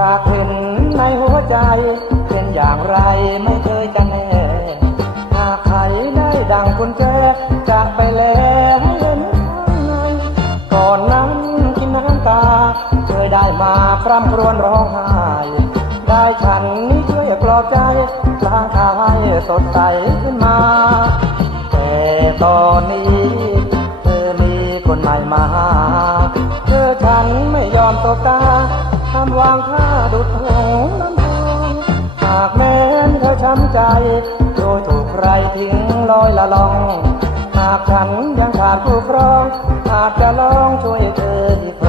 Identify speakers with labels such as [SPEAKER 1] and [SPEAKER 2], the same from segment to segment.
[SPEAKER 1] อยากเห็นในหัวใจ เป็นอย่างไรไม่เคยจะแน่หากใครได้ดังคุณแจจะไปแล้วเห็นข้างก่อนนั้นกินน้ำตา เคยได้มาคร่ำครวญร้องไห้ได้ฉันนี้ช่วยปลอบใจล้างทาให้สดใสขึ้นมา แต่ตอนนี้เธอมีคนใหม่มา เธอฉันไม่ยอมตกตา ทำวางท่าดุดหงส์น้ำทองหากแม้นเธอช้ำใจ โดยถูกใครทิ้งลอยละล่อง หากฉันยังขาดผู้ครองอาจจะลองช่วยเธออี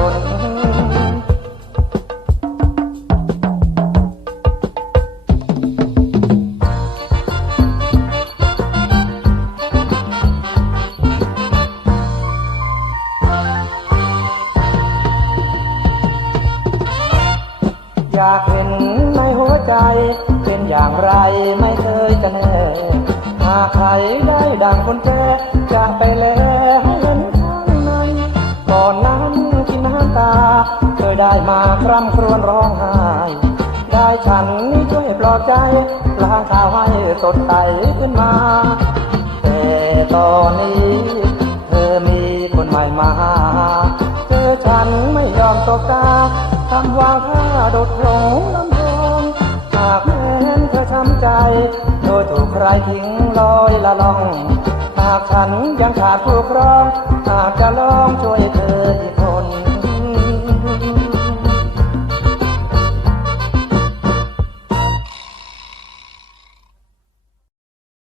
[SPEAKER 1] อยากเห็นในหัวใจ เป็นอย่างไรไม่เคยจะแน่หากใครได้ดังคนแก่จะไปแลให้เห็นข้างในก่อนนั้นกินน้ำตา เคยได้มาคร่ำครวญร้องไห้ได้ฉันนี้ช่วยปลอบใจล้างข่าวให้สดใสขึ้นมา แต่ตอนนี้ เธอมีคนใหม่มาหาเธอฉันไม่ยอมตกตา คำว่าข้าโดดหลงลำพองหากแม้นเธอช้ำใจโดยถูกใครทิ้งลอยละล่องหากฉันยังขาดผู้ครองหากจะลองช่วยเธออีกคน